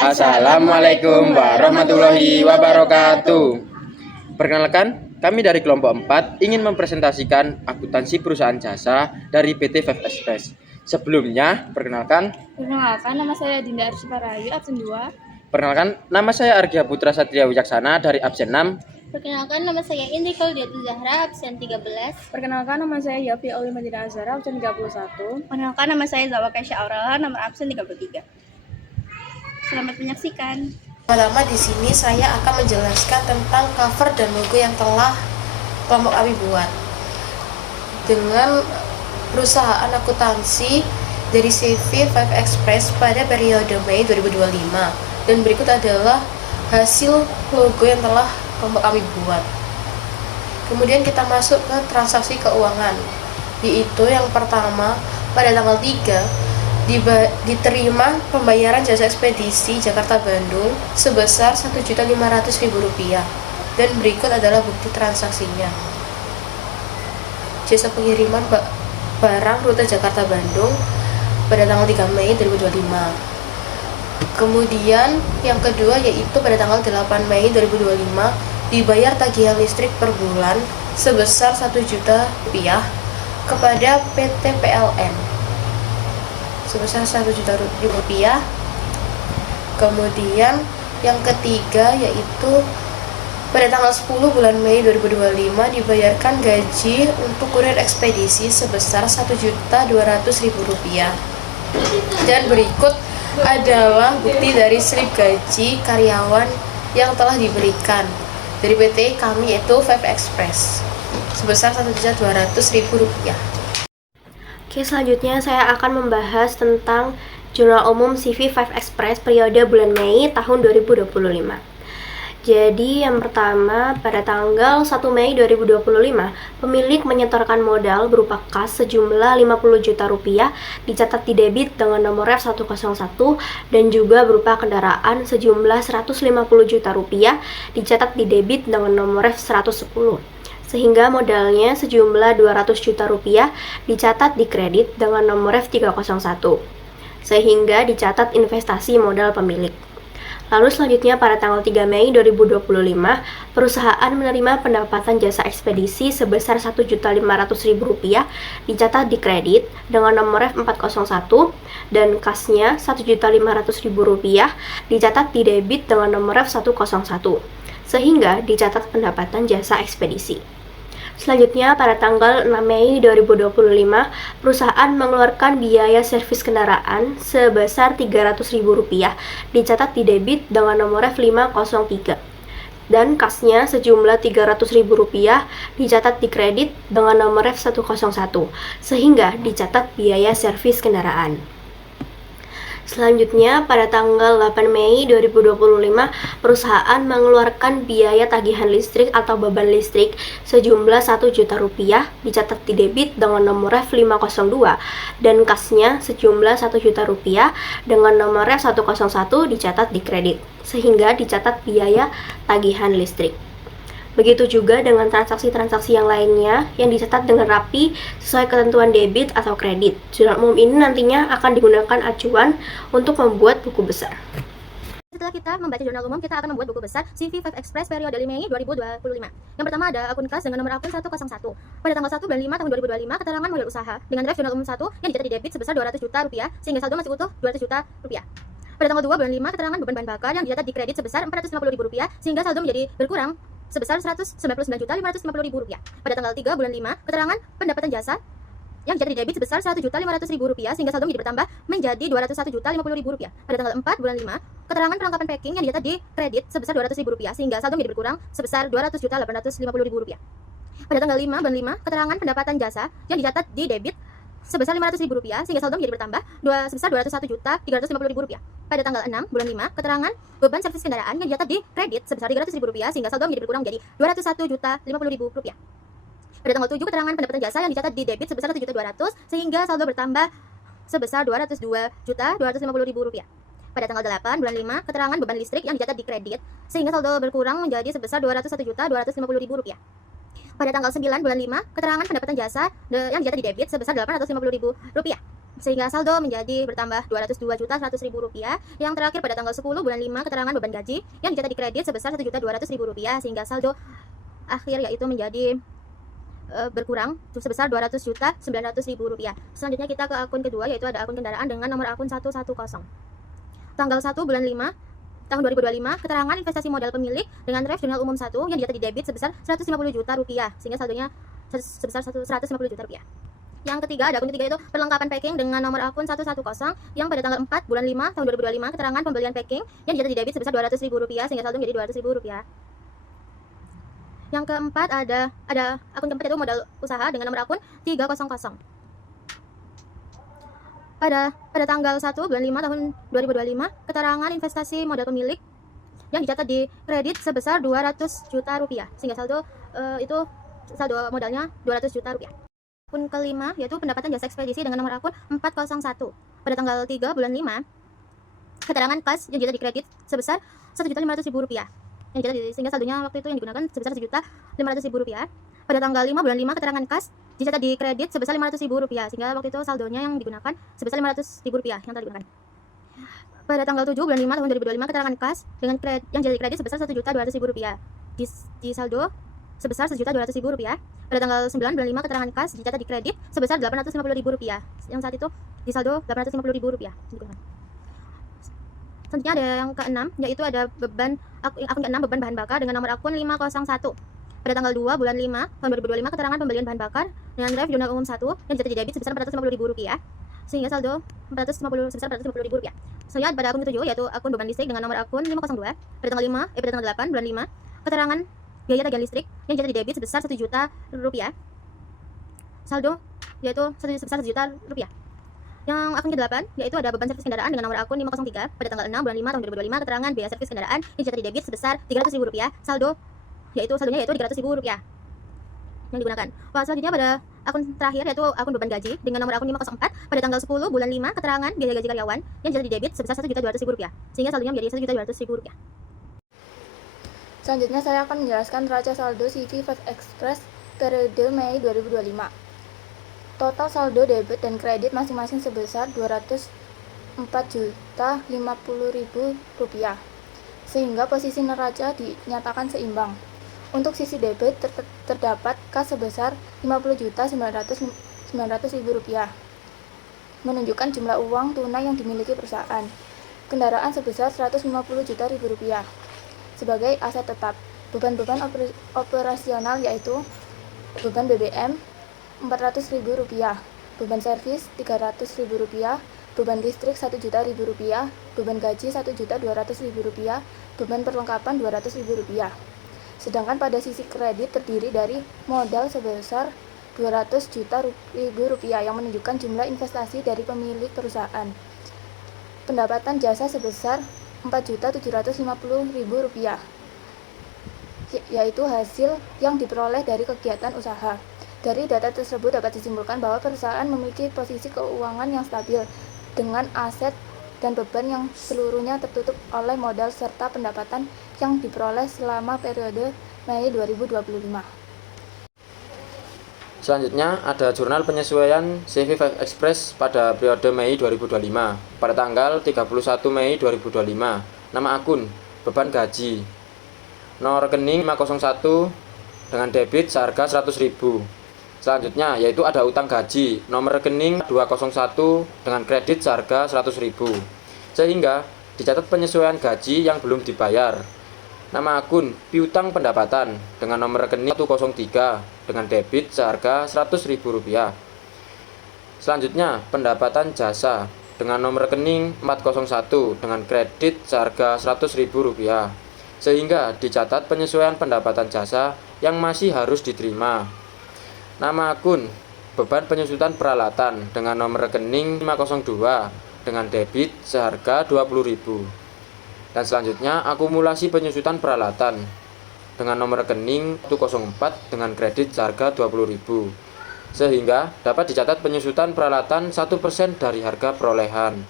Assalamualaikum warahmatullahi wabarakatuh. Perkenalkan, kami dari kelompok 4 ingin mempresentasikan akuntansi perusahaan jasa dari PT Five Express. Sebelumnya, Perkenalkan, nama saya Dinda Arsyifa Rahayu, absen 2. Perkenalkan, nama saya Argia Putra Satria Wijaksana dari absen 6. Perkenalkan, nama saya Indi Kauliatul Zahra, absen 13. Perkenalkan, nama saya Yafi Auli Madinah Azhara, absen 31. Perkenalkan, nama saya Zawa Kesha Aurela, nomor absen 33. Selamat menyaksikan. Pertama di sini saya akan menjelaskan tentang cover dan logo yang telah kelompok kami buat dengan perusahaan akuntansi dari CV Five Express pada periode Mei 2025. Dan berikut adalah hasil logo yang telah kelompok kami buat. Kemudian kita masuk ke transaksi keuangan, yaitu yang pertama pada tanggal 3 diterima pembayaran jasa ekspedisi Jakarta-Bandung sebesar Rp1.500.000 dan berikut adalah bukti transaksinya. Jasa pengiriman barang rute Jakarta-Bandung pada tanggal 3 Mei 2025. Kemudian yang kedua yaitu pada tanggal 8 Mei 2025 dibayar tagihan listrik per bulan sebesar Rp1 juta kepada PT PLN sebesar Rp1 juta. Kemudian yang ketiga yaitu pada tanggal 10 bulan Mei 2025 dibayarkan gaji untuk kurir ekspedisi sebesar Rp1.200.000. Dan berikut adalah bukti dari slip gaji karyawan yang telah diberikan dari PT kami yaitu Five Express sebesar Rp1.200.000. Oke, selanjutnya saya akan membahas tentang Jurnal Umum CV Five Express periode bulan Mei tahun 2025. Jadi yang pertama, pada tanggal 1 Mei 2025, pemilik menyetorkan modal berupa kas sejumlah Rp50 juta dicatat di debit dengan nomor F101 dan juga berupa kendaraan sejumlah Rp150 juta dicatat di debit dengan nomor F110. Sehingga modalnya sejumlah Rp200 juta dicatat di kredit dengan nomor F301, sehingga dicatat investasi modal pemilik. Lalu selanjutnya pada tanggal 3 Mei 2025, perusahaan menerima pendapatan jasa ekspedisi sebesar Rp1.500.000 dicatat di kredit dengan nomor F401 dan kasnya Rp1.500.000 dicatat di debit dengan nomor F101, sehingga dicatat pendapatan jasa ekspedisi. Selanjutnya, pada tanggal 6 Mei 2025, perusahaan mengeluarkan biaya servis kendaraan sebesar Rp300.000 dicatat di debit dengan nomor F503 dan kasnya sejumlah Rp300.000 dicatat di kredit dengan nomor F101 sehingga dicatat biaya servis kendaraan. Selanjutnya, pada tanggal 8 Mei 2025, perusahaan mengeluarkan biaya tagihan listrik atau beban listrik sejumlah Rp1 juta dicatat di debit dengan nomor F502 dan kasnya sejumlah Rp1 juta dengan nomor F101 dicatat di kredit, sehingga dicatat biaya tagihan listrik. Begitu juga dengan transaksi-transaksi yang lainnya yang dicatat dengan rapi sesuai ketentuan debit atau kredit. Jurnal umum ini nantinya akan digunakan acuan untuk membuat buku besar. Setelah kita membaca jurnal umum, kita akan membuat buku besar CV Five Express periode Mei 2025. Yang pertama ada akun kas dengan nomor akun 101. Pada tanggal 1 bulan 5 tahun 2025, keterangan modal usaha dengan draft jurnal umum 1 yang dicatat di debit sebesar Rp200 juta sehingga saldo masih utuh Rp200 juta. Pada tanggal 2 bulan 5, keterangan beban bahan bakar yang dicatat di kredit sebesar Rp450.000 sehingga saldo menjadi berkurang sebesar Rp199.550.000. Pada tanggal 3 bulan 5, keterangan pendapatan jasa yang dicatat di debit sebesar Rp1.500.000 sehingga saldo menjadi bertambah menjadi Rp201.050.000. Pada tanggal 4 bulan 5, keterangan perlengkapan packing yang dicatat di kredit sebesar Rp200.000 sehingga saldo menjadi berkurang sebesar Rp200.850.000. Pada tanggal 5 bulan 5, keterangan pendapatan jasa yang dicatat di debit sebesar Rp500.000 sehingga saldo menjadi bertambah sebesar Rp201.350.000. Pada tanggal 6 bulan 5, keterangan beban servis kendaraan yang dicatat di kredit sebesar Rp300.000 sehingga saldo menjadi berkurang menjadi Rp201.050.000. Pada tanggal 7, keterangan pendapatan jasa yang dicatat di debit sebesar Rp1.200.000 sehingga saldo bertambah sebesar Rp202.250.000. Pada tanggal 8 bulan 5, keterangan beban listrik yang dicatat di kredit sehingga saldo berkurang menjadi sebesar Rp201.250.000. Pada tanggal 9 bulan 5, keterangan pendapatan jasa yang dicatat di debit sebesar Rp850.000. sehingga saldo menjadi bertambah Rp202.100.000. Yang terakhir pada tanggal 10 bulan 5, keterangan beban gaji yang dicatat di kredit sebesar Rp1.200.000, sehingga saldo akhir yaitu menjadi berkurang sebesar Rp200.900.000. Selanjutnya kita ke akun kedua, yaitu ada akun kendaraan dengan nomor akun 110. Tanggal 1 bulan 5 tahun 2025, keterangan investasi modal pemilik dengan ref jurnal umum 1 yang dicatat di debit sebesar Rp150 juta, sehingga saldonya sebesar Rp150 juta. Yang ketiga, ada akun ketiga, itu perlengkapan packing dengan nomor akun 110 yang pada tanggal 4 bulan 5 tahun 2025, keterangan pembelian packing yang dicatat di debit sebesar Rp200.000, sehingga saldo menjadi Rp200.000. Yang keempat, ada akun keempat, yaitu modal usaha dengan nomor akun 300. Pada tanggal 1 bulan 5 tahun 2025, keterangan investasi modal pemilik yang dicatat di kredit sebesar Rp200 juta, sehingga saldo modalnya Rp200 juta. Akun kelima, yaitu pendapatan jasa ekspedisi dengan nomor akun 401. Pada tanggal 3 bulan 5, keterangan kas yang dicatat di kredit sebesar Rp1.500.000, yang dicatat sehingga saldonya waktu itu yang digunakan sebesar Rp1.500.000. Pada tanggal 5 bulan 5, keterangan kas dicatat di kredit sebesar Rp500.000, sehingga waktu itu saldonya yang digunakan sebesar Rp500.000 yang telah digunakan. Pada tanggal 7 bulan 5 tahun 2025, keterangan kas yang dicatat di kredit sebesar Rp1.200.000, di saldo sebesar Rp1.200.000. Pada tanggal 9 bulan 5, keterangan kas dicatat di kredit sebesar Rp850.000, yang saat itu di saldo Rp850.000 digunakan. Selanjutnya ada yang keenam, yaitu ada akun keenam, beban bahan bakar dengan nomor akun 501. Pada tanggal 2 bulan 5 tahun 2025, keterangan pembelian bahan bakar dengan ref jurnal umum 1 yang dicatat di debit sebesar Rp450.000, sehingga saldo sebesar Rp450.000. Selanjutnya pada akun ke-7, yaitu akun beban listrik dengan nomor akun 502. Pada tanggal 8 bulan 5, keterangan biaya tagihan listrik yang dicatat di debit sebesar Rp1 juta. Saldo yaitu sebesar Rp1 juta. Yang akun ke-8, yaitu ada beban servis kendaraan dengan nomor akun 503. Pada tanggal 6 bulan 5 tahun 2025, keterangan biaya servis kendaraan yang dicatat di debit sebesar Rp300.000. Saldonya yaitu Rp300.000 yang digunakan. Selanjutnya pada akun terakhir, yaitu akun beban gaji dengan nomor akun 504. Pada tanggal 10 bulan 5, keterangan biaya gaji karyawan yang dicatat di debit sebesar Rp1.200.000, sehingga saldonya menjadi Rp1.200.000. Selanjutnya saya akan menjelaskan neraca saldo CV Five Express periode Mei 2025. Total saldo debit dan kredit masing-masing sebesar Rp204.050.000, sehingga posisi neraca dinyatakan seimbang. Untuk sisi debit terdapat kas sebesar Rp50.900.000, menunjukkan jumlah uang tunai yang dimiliki perusahaan. Kendaraan sebesar Rp150 juta sebagai aset tetap. Beban-beban operasional yaitu beban BBM Rp400.000, beban servis Rp300.000, beban listrik Rp1.000.000, beban gaji Rp1.200.000, beban perlengkapan Rp200.000. Sedangkan pada sisi kredit terdiri dari modal sebesar Rp200 juta yang menunjukkan jumlah investasi dari pemilik perusahaan. Pendapatan jasa sebesar Rp4.750.000, yaitu hasil yang diperoleh dari kegiatan usaha. Dari data tersebut dapat disimpulkan bahwa perusahaan memiliki posisi keuangan yang stabil dengan aset dan beban yang seluruhnya tertutup oleh modal serta pendapatan yang diperoleh selama periode Mei 2025. Selanjutnya ada jurnal penyesuaian CV Five Express pada periode Mei 2025 pada tanggal 31 Mei 2025. Nama akun beban gaji, nomor rekening 501 dengan debit seharga Rp100.000. Selanjutnya yaitu ada utang gaji, nomor rekening 201 dengan kredit seharga Rp100.000, sehingga dicatat penyesuaian gaji yang belum dibayar. Nama akun piutang pendapatan dengan nomor rekening 103 dengan debit seharga Rp100.000. Selanjutnya pendapatan jasa dengan nomor rekening 401 dengan kredit seharga Rp100.000, sehingga dicatat penyesuaian pendapatan jasa yang masih harus diterima. Nama akun beban penyusutan peralatan dengan nomor rekening 502 dengan debit seharga Rp20.000. Dan selanjutnya akumulasi penyusutan peralatan dengan nomor rekening 104 dengan kredit seharga Rp20.000, sehingga dapat dicatat penyusutan peralatan 1% dari harga perolehan.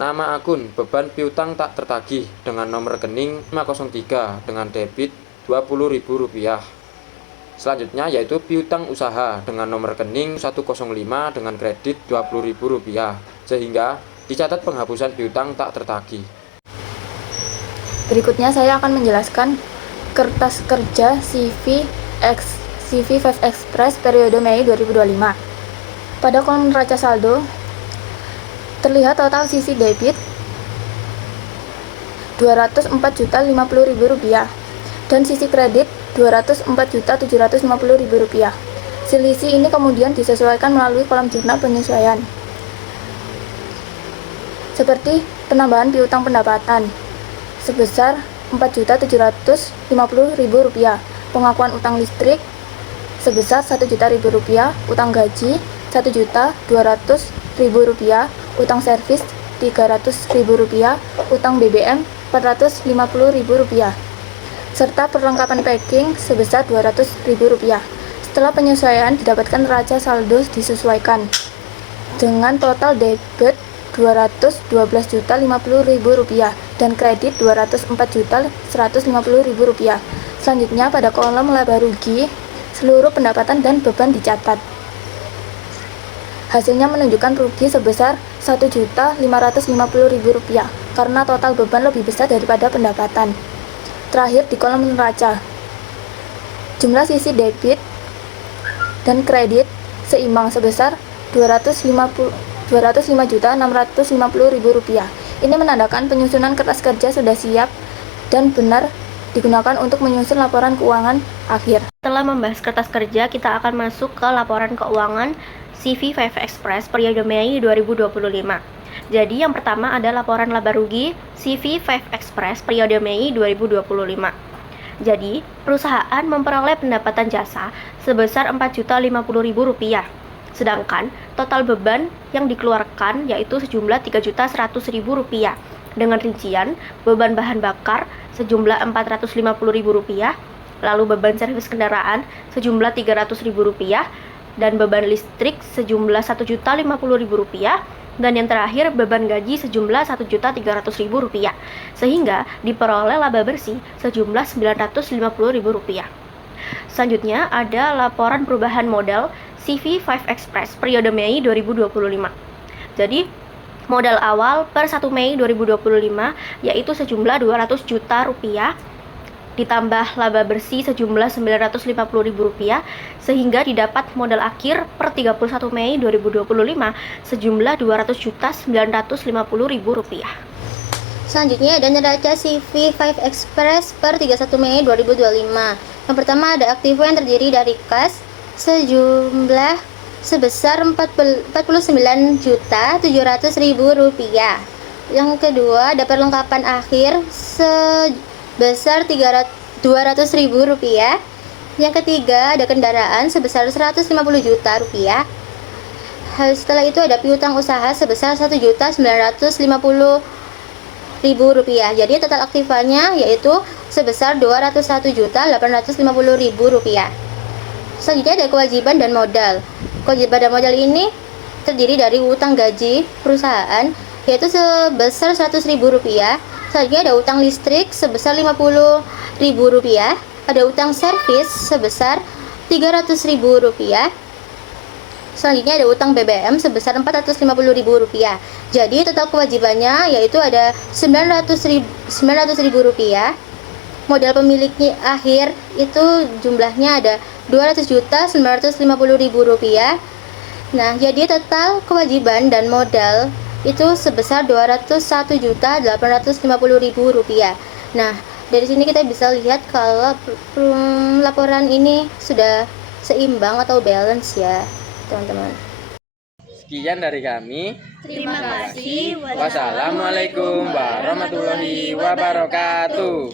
Nama akun beban piutang tak tertagih dengan nomor rekening 503 dengan debit Rp20.000. Selanjutnya yaitu piutang usaha dengan nomor rekening 105 dengan kredit Rp20.000 sehingga dicatat penghapusan piutang tak tertagih. Berikutnya saya akan menjelaskan kertas kerja CV 5 Express periode Mei 2025. Pada kolom neraca saldo terlihat total sisi debit Rp204.050.000 dan sisi kredit Rp204.750.000. Selisih ini kemudian disesuaikan melalui kolom jurnal penyesuaian. Seperti penambahan piutang pendapatan sebesar Rp4.750.000, pengakuan utang listrik sebesar Rp1.000.000, utang gaji Rp1.200.000, utang servis Rp300.000, utang BBM Rp450.000, serta perlengkapan packing sebesar Rp200.000. Setelah penyesuaian didapatkan neraca saldo disesuaikan dengan total debit Rp212.050.000 dan kredit Rp204.150.000. Selanjutnya pada kolom laba rugi, seluruh pendapatan dan beban dicatat. Hasilnya menunjukkan rugi sebesar Rp1.550.000 karena total beban lebih besar daripada pendapatan. Terakhir di kolom neraca, jumlah sisi debit dan kredit seimbang sebesar Rp205.650.000. Ini menandakan penyusunan kertas kerja sudah siap dan benar digunakan untuk menyusun laporan keuangan akhir. Setelah membahas kertas kerja, kita akan masuk ke laporan keuangan CV 5 Express periode Mei 2025. Jadi yang pertama ada laporan laba rugi CV 5 Express periode Mei 2025. Jadi, perusahaan memperoleh pendapatan jasa sebesar Rp4.050.000. Sedangkan total beban yang dikeluarkan yaitu sejumlah Rp3.100.000 dengan rincian beban bahan bakar sejumlah Rp450.000, lalu beban servis kendaraan sejumlah Rp300.000 dan beban listrik sejumlah Rp1.050.000 dan yang terakhir beban gaji sejumlah Rp1.300.000 sehingga diperoleh laba bersih sejumlah Rp950.000. Selanjutnya ada laporan perubahan modal CV 5 Express periode Mei 2025. Jadi modal awal per 1 Mei 2025 yaitu sejumlah Rp200 juta ditambah laba bersih sejumlah Rp950.000 sehingga didapat modal akhir per 31 Mei 2025 sejumlah Rp200.950.000. Selanjutnya ada neraca CV 5 Express per 31 Mei 2025. Yang pertama ada aktivo yang terdiri dari kas sejumlah sebesar Rp49.700.000. Yang kedua ada perlengkapan akhir sebesar Rp200.000. Yang ketiga ada kendaraan sebesar Rp150 juta. Setelah itu ada piutang usaha sebesar Rp1.950.000. Jadi total aktifanya yaitu sebesar Rp201.850.000. Selanjutnya ada kewajiban dan modal. Kewajiban dan modal ini terdiri dari utang gaji perusahaan yaitu sebesar Rp100.000. Selanjutnya ada utang listrik sebesar Rp50.000. Ada utang servis sebesar Rp300.000. Selanjutnya ada utang BBM sebesar Rp450.000. Jadi total kewajibannya yaitu ada Rp900.000. Modal pemiliknya akhir itu jumlahnya ada Rp200.950.000. Nah, jadi total kewajiban dan modal itu sebesar Rp201.850.000. Nah, dari sini kita bisa lihat kalau laporan ini sudah seimbang atau balance ya, teman-teman. Sekian dari kami. Terima kasih. Wassalamualaikum warahmatullahi wabarakatuh.